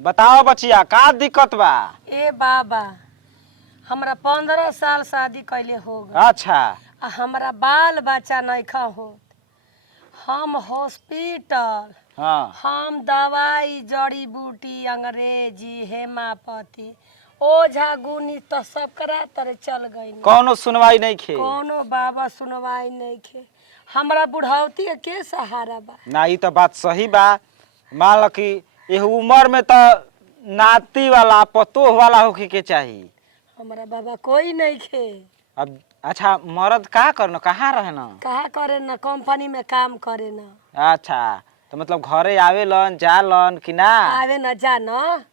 बताओ बचिया का दिक्कत बा। ए बाबा हमरा 15 साल शादी कैले हो गए। अच्छा आ हमरा बाल बच्चा नइखा होत। हम हॉस्पिटल, हाँ हम दवाई जड़ी बूटी अंग्रेजी हेमापति ओझा गुनी तो सब करा तर चल गई। कौनो सुनवाई नहीं खे। कोनो बाबा सुनवाई नहीं खे। हमरा बुढ़ौती के सहारा बा। ना ई तो बात सही बा। मान लो कि ये उम्र में तो नाती वाला पतोह वाला होके के चाहिए। हमरा बाबा कोई नहीं खे। अब अच्छा मर्द का करना कहाँ रहना। कहा करे ना कंपनी में काम करे ना। अच्छा तो मतलब घरे आवे लन जा लन कि ना। आवे ना जा ना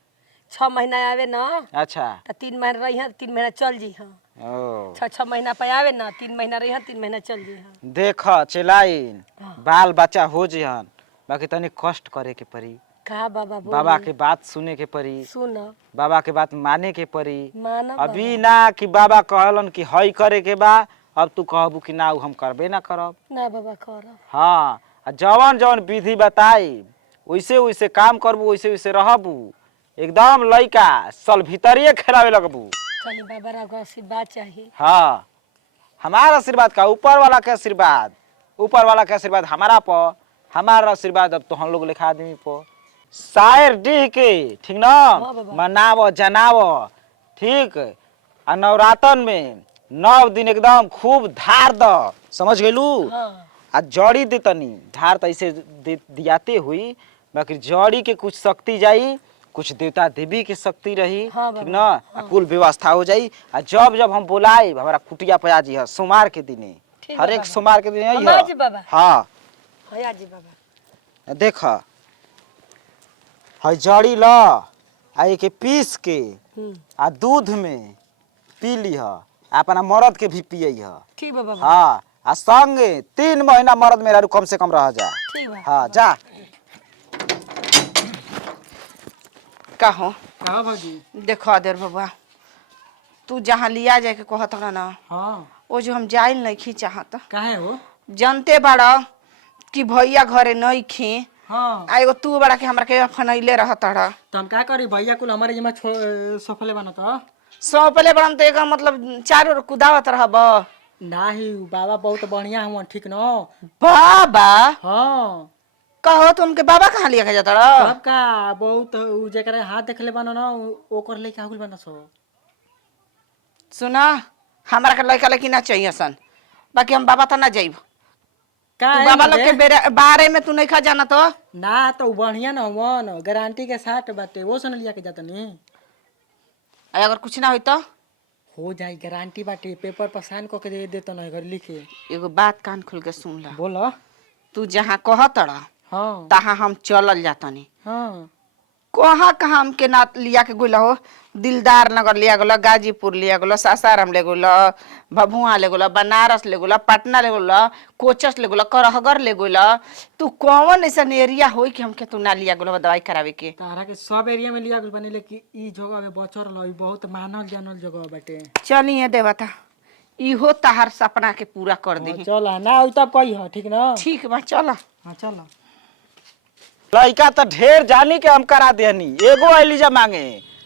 6 महीना आवे ना। अच्छा तो 3 महीना रही 3 महीना चल जी हाँ। ओ 6 महीना पे आवे ना 3 महीना रही 3 महीना चल जी हाँ। देख चलाइन हाँ। बाल बच्चा हो जिहन बाकी तनी कष्ट करे के पड़ी। कहा बाबा बोली। बाबा के बात सुने के पड़ी। सुन बाबा के बात माने के पड़ी। मानो अभी ना कि बाबा कहलन कि हई करे के बा अब तू कहबू कि ना हम करबे ना करब। ना बाबा कर। हाँ जवन जवन विधि बताई वैसे वैसे काम करबू वैसे वैसे रहबू एकदम लइका सल भीतरिए खेलावे लगबू। चली बाबा राव आशीर्वाद चाहिए। हाँ हमारा आशीर्वाद का ऊपर वाला के आशीर्वाद। ऊपर वाला के आशीर्वाद हमारा पर हमारा आशीर्वाद अब तो हम लोग लिखा आदमी पर शायर डी के ठीक ना बाबा। मनाव जनाव ठीक। आ नवरातन में 9 दिन एकदम खूब धार द समझ गेलू। हाँ। आ जड़ी दे तनी धार तो ऐसे दियाते हुई बाकी जड़ी के कुछ शक्ति जाई कुछ देवता देवी के शक्ति रही। हाँ ठीक बाबा, ना हाँ। कुल व्यवस्था हो जाई। आ जब जब हम बुलाई हमारा कुटिया पे आजी है सोमवार के दिने ठीक हर बा एक बाबा। सोमवार के दिन हम आजी बाबा। हाँ हाँ जी बाबा। देख है जड़ी ल आ एके पीस के आ दूध में पी लीह अपना मर्द के भी पिय। ठीक बा बाबा। हाँ आ संगे 3 महीना मर्द मेरा कम से कम रह जा। ठीक बा। हाँ जा कहो कहा भाजी। देखो अदर बाबा तू जहाँ लिया जाए के कहत रहा ना हाँ वो जो हम जाइल नहीं खी चाहत काहे हो। जानते बड़ा कि भैया घरे नहीं खी। हाँ आ एगो तू बड़ा के हमरा के फनैले रहत रहा तो हम का करी भैया कुल हमारे जिम्मा सफले बना तो सौंपले बड़न तो एकर मतलब चारों ओर कुदावत रहब। नाही बाबा बहुत बढ़िया हुआ ठीक न। बाबा हाँ कहो तुमके बाबा कहाँ लिया के जाता रहा। सब का बहुत उ जेकरा हाथ देखले बना न ओकर लेके आगुल बना सो। सुना हमरा के लड़का लड़की ना चाहिए सन बाकी हम बाबा तो ना जाइब। का तू है बाबा मर्दे? लोग के बारे में तू नहीं खा जाना तो ना तो उ बढ़िया न हुआ न गारंटी के साथ बाटे वो सन लिया के जाता नहीं। अगर कुछ ना हो तो हो जाई गारंटी बाटे पेपर पर साइन करके दे देता नहीं घर लिखे। एगो बात कान खोल के सुन ला। बोलो। तू जहाँ कहत रहा हाँ तहाँ हम चलल जातनी। हाँ कहाँ कहाँ हमके ना लिया के गुला हो दिलदार नगर लिया गलो गाजीपुर लिया गलो सासाराम ले गलो भभुआ ले गलो बनारस ले गलो पटना ले गलो कोचस ले गलो करहगर ले गलो। तू कौन ऐसा एरिया हो कि हमके तू ना लिया गलो दवाई करावे के। तारा के सब एरिया में लिया गुल बने लेकिन ई जगह में बचल रही बहुत मानल जानल जगह बाटे। चलिए देवता इहो तहार सपना के पूरा कर दी। चल ना उ तब कही हो ठीक न। ठीक बा चल। हाँ चल लड़का तो ढेर जानी के हम करा देनी एगो एलिजा मांगे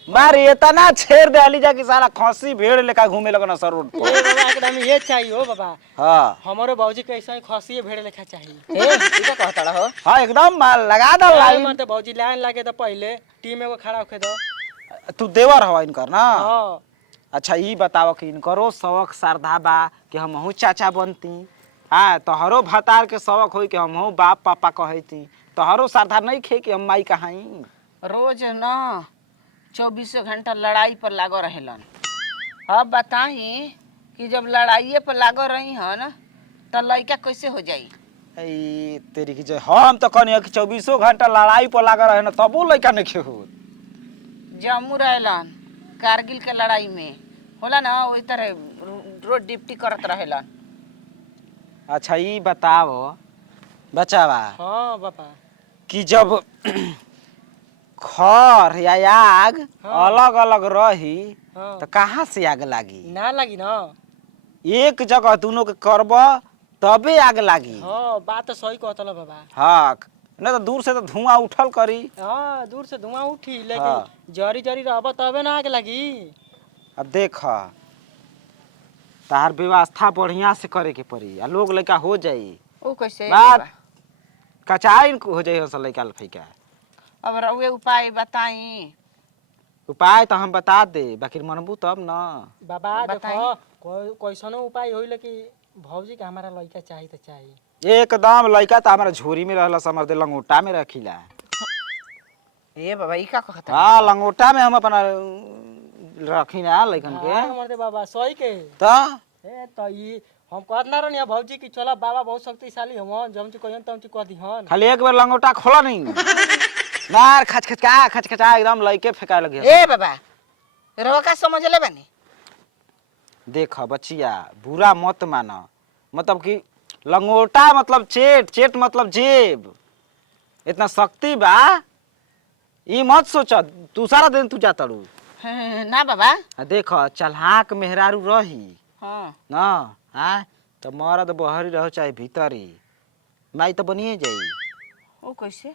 मारे इतना छेड़ दे एलिजा की सारा खसी भेड़ लेकर घूमे लगन सर रोड पर। बाबा एकदम ये चाहिए हो बाबा। हाँ हमारे बाबूजी के ऐसा ही खसी भेड़ लेखा चाहिए। ए ई का कहता रहो। हाँ एकदम लगा दो लाइन। मत बाबूजी लाइन लागे तो पहले टीम एगो खड़ा होके दो। तू देवर हवा इनकर ना। हाँ अच्छा ई बताओ कि इनकरो शौक श्रद्धा बा कि हमहू चाचा बनती। हाँ तोहरो भतार के शौक हो कि हमहू बाप पापा कहती तोहरो श्रद्धा नहीं खे कि हम माई कहाई। रोज ना 24 घंटा लड़ाई पर लागो रहेलन। अब बताई कि जब लड़ाइये पर लागो रही हन तो लड़का कैसे हो जाई। ए तेरी की जय हम तो कहनी कि 24 घंटा लड़ाई पर लगा रहे ना तबो लड़का नहीं खे हो। जम्मू रहेलन कारगिल के लड़ाई में होला ना वही तरह रोड डिप्टी करत रहेलन। अच्छा ई बताओ बचावा हाँ बाबा कि जब खर या आग हाँ। अलग अलग रही हाँ तो कहाँ से आग लागी। ना लगी ना। एक जगह दोनों के करब तबे आग लागी। हाँ बात तो सही कहता बाबा। हाँ नहीं तो दूर से तो धुआं उठल करी। हाँ दूर से धुआं उठी हाँ। लेकिन जरी जरी रहब तबे ना आग लगी। अब देख तार व्यवस्था बढ़िया से करे के पड़ी आ लोग लड़का हो जाई। ओ कैसे बात बाबा? कचाई हो जाई हो लड़का लफैका। अब रउए उपाय बताई। उपाय तो हम बता दे बाकी मनबू तब न। बाबा बताई। देखो कैसनो उपाय होई लेकिन भौजी के हमारा लड़का चाहिए तो चाहिए। एकदम लड़का तो हमारा झोरी में रहला समझ दे लंगोटा में रखीला। ए बाबा ई का कहत हाँ लंगोटा में हम अपना रखी ना लड़कन के। हाँ मरते बाबा सही के। तो ए तो ई हम कहत ना रहनी भौजी की चलो बाबा बहुत शक्तिशाली हम जम ची कहियन तम ची कह दिहन। खाली एक बार लंगोटा खोला नहीं मार खचखचा एकदम लइके फेंका लगे। ए बाबा रवा का समझ ले बानी? देख बचिया बुरा मत माना मतलब कि लंगोटा मतलब चेट चेट मतलब जेब इतना शक्ति बा ई मत सोच तू सारा दिन तू जाता रू। ना बाबा। देख चलहाक मेहरारू रही हाँ न हाँ तो मरद बहरी रहो चाहे भीतरी माई तो बनिए जाई। ओ कैसे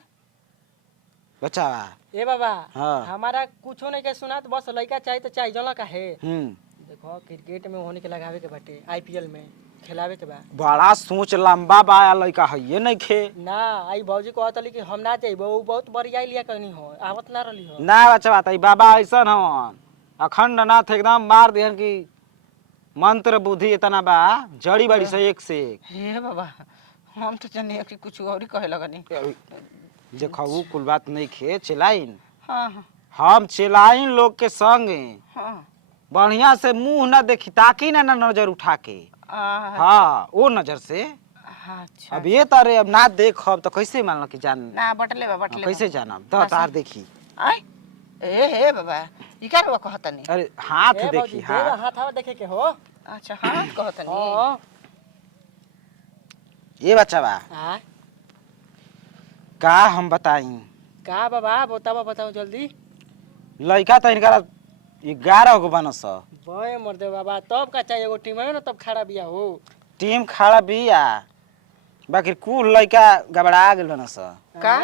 बच्चा ए बाबा हाँ। हमारा कुछो नहीं के सुना तो बस लड़का चाहिए तो चाहिए जला का है। हम्म देखो क्रिकेट में होने के लगावे के बाटे आईपीएल में खिलावे के बा। बड़ा सोच लंबा बा लड़का है ये नहीं खे ना आई भौजी कहत रही कि हम ना जाइबो वो बहुत बरियाई लिया कहनी हो आवत ना रहली हो। ना बच्चा बात बाबा ऐसा हवन अखंड नाथ एकदम मार दिहन की मंत्र बुद्धि इतना बा जड़ी बड़ी से एक से एक। हे बाबा हम तो जाने कि कुछ और ही कहे लगनी। देखो वो कुल बात नहीं खे चिल्लाइन हाँ हाँ हम चिल्लाइन लोग के संगे हाँ बढ़िया से मुंह न देखी ताकि ना नजर उठा के। हाँ वो नजर से अच्छा अब ये तारे अब ना देख अब तो कैसे मान लो कि जान ना बटले बा बटले कैसे जानब तो तार देखी। आय ए हे बाबा ई का रवा कहतनी? अरे हाथ ए देखी भौजी हाथ तेरा हाथ देखे के हो। अच्छा हाँ कहतनी। हां ये बच्चा बा हां का हम बताई का बाबा बताओ जल्दी। लड़का तो इनका 11 गो बनस बे मर्दे बाबा तब का चाहिए एगो टीम है ना तब खड़ा बिया हो। टीम खड़ा बिया बाकी कुल लड़का गबड़ा गेल बनस का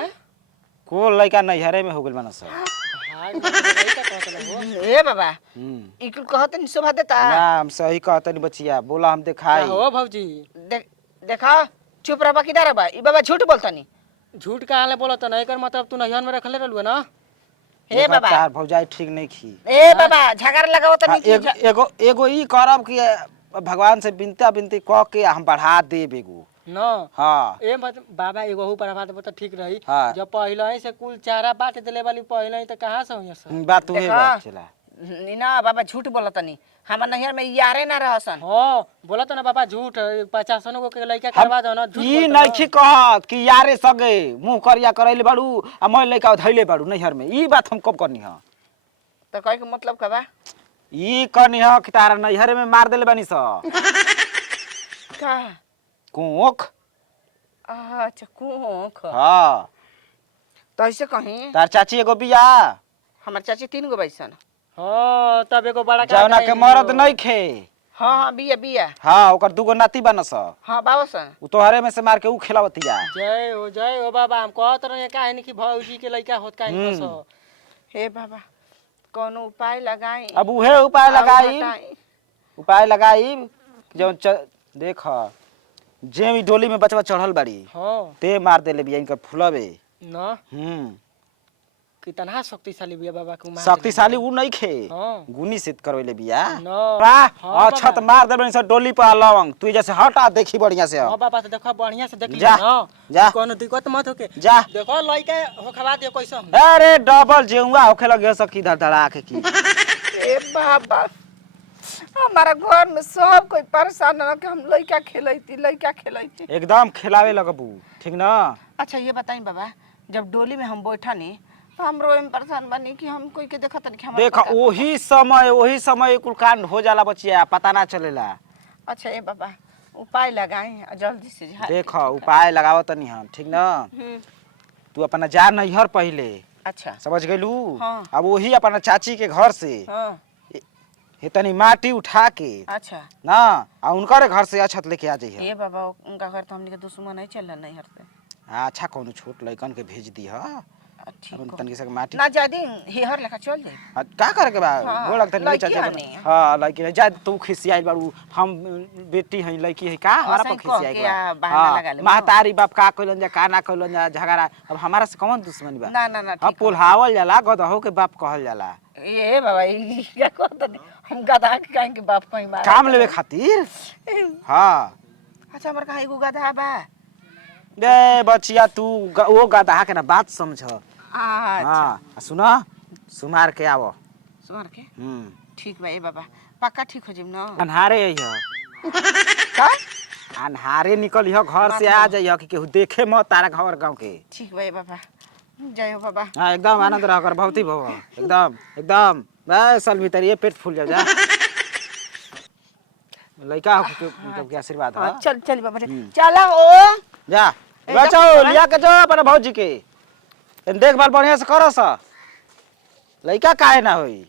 कुल लड़का नैहरे में हो गेल बनस। हां लड़का कहत हो। ए बाबा ई कुल कहतनी शोभा देता? ना हम सही कहतनी बचिया बोला हम दिखाई। हो भौजी देखा चुप रहा बाकी डर बा ई बाबा झूठ बोलतनी। झूठ का हाले बोलत ना एकर मतलब तू नहियन में रखले रहलु ना। हे बाबा तार भौजाई ठीक नहीं खी। ए बाबा झगड़ा लगावत हाँ, नहीं की एगो एगो ई करब कि भगवान से बिनता बिनती कह के हम बढ़ा देब एगो। न हाँ ए मत बाबा एगो हु पर बात बता ठीक रही। हाँ। जब पहले ही से कुल चारा बांट देले वाली पहले ही तो कहां से होइस। बात तुहे देखा। बात चला ना बाबा झूठ बोलतनी हमर नैहर में यारे ना रहसन। हां बोलत ना बाबा झूठ 50 गो के लइका करवा दो ना झूठ ई बोलत नहीं ना। खी कहत कि यारे सगे मुंह करिया करैले बाड़ू आ मैं लइका धैले बाड़ू नैहर में ई बात हम कब करनी ह। तो कहे के मतलब का बा? ई करनी ह कि तारा नैहर में मार देले बानी स का कोख। अच्छा कोख हाँ तो ऐसे कहीं तार चाची एगो बिया हमर चाची 3 गो बैसन। हां तब एगो बड़ा जौना के मरद नहीं खे। हाँ हाँ बिया बिया हाँ ओकर 2 गो नाती बनस हाँ बाबसन। उ तोहरे में से मार के उ खिलावतिया। जय हो बाबा हम कहत रहे काहे नहीं कि भौजी के लइका होत काहे नहीं सो। हे बाबा कोनो उपाय लगाई। अब उहे उपाय लगाई जो देख जे डोली में बचवा चढ़ल बाड़ी हां ते मार देले बिया इनकर फुलबे। न कितना शक्तिशाली बिया बाबा को मार शक्तिशाली उ नहीं खे हाँ। गुनी सिद्ध करवले बिया। न वाह अच्छा तो मार देबे से डोली पर लवंग तू जैसे हटा देखी बढ़िया से। हां बाबा से देखो बढ़िया से देख जा, ना जा। कोनो दिक्कत मत होके जा देखो लइका होखवा दे कैसे। अरे डबल जेउआ होखे लगे सकी धड़धड़ा के की। ए बाबा हमारा घर में सब कोई परेशान न कि हम लइका खेलैती। एकदम खिलावे लगबू ठीक ना। अच्छा ये बताई बाबा जब डोली में हम बैठा नहीं तो हम रोए में परेशान बनी कि हम कोई के देखत नहीं कि हम देख वही समय कुल कांड हो जाला बचिया पता ना चलेला। अच्छा ये बाबा उपाय लगाई जल्दी से देख उपाय लगाव तनी हम ठीक ना। तू अपना जा नैहर पहले अच्छा समझ गइलू। हाँ। अब वही अपना चाची के घर से हाँ तनी माटी उठा के अच्छा ना आ उनकर घर से अछत लेके आ जाइए। ये बाबा उनका घर तो हमने के दुश्मन नहीं चल रहा नैहर से। अच्छा कोनो छोट लइकन के भेज दी ह ठीक अपन हो। तनके से माटी ना जादी हेहर लेखा चल जाई। का करे के बा हाँ, गोड़ लगतन ले लड़की चाचा हनी। हां लड़की जा तू खिसियाई बाड़ू हम बेटी हई लड़की है का हमारा ऐसे पर ही कह खिसियाई के बहाना लगा ले। महतारी बाप का कइलन जा का ना कइलन जा झगड़ा अब हमारा से कौन दुश्मनी बा ना ना ना अब ठीक हो। पोल्हावल जाला गदहो के बाप कहल जाला ये बाबा ई क्या कहत हम गधा के काहे के बाप कहीं मार काम लेवे खातिर हां अच्छा हमर कहा एगो गधा बा। दे बचिया तू वो गदहा के ना बात समझ अच्छा हां सुन सुमार के आवो सुमार के ठीक बा ए बाबा पक्का ठीक हो जिम न। अन्हारे अइह का अन्हारे निकल ह घर से आ जाइह कि केहू देखे मत तारा घर गांव के ठीक बा ए बाबा जय हो बाबा। हाँ एकदम आनंद रह कर बहुत ही भव एकदम एकदम बस साल भीतर ये पेट फूल जाओ जा लइका के आशीर्वाद हाँ, ह चल चल बाबा रे। चला ओ जा ए, बचाओ जा, लिया के जाओ अपन भौजी के देखभाल बढ़िया से करस लइका काहे ना होई।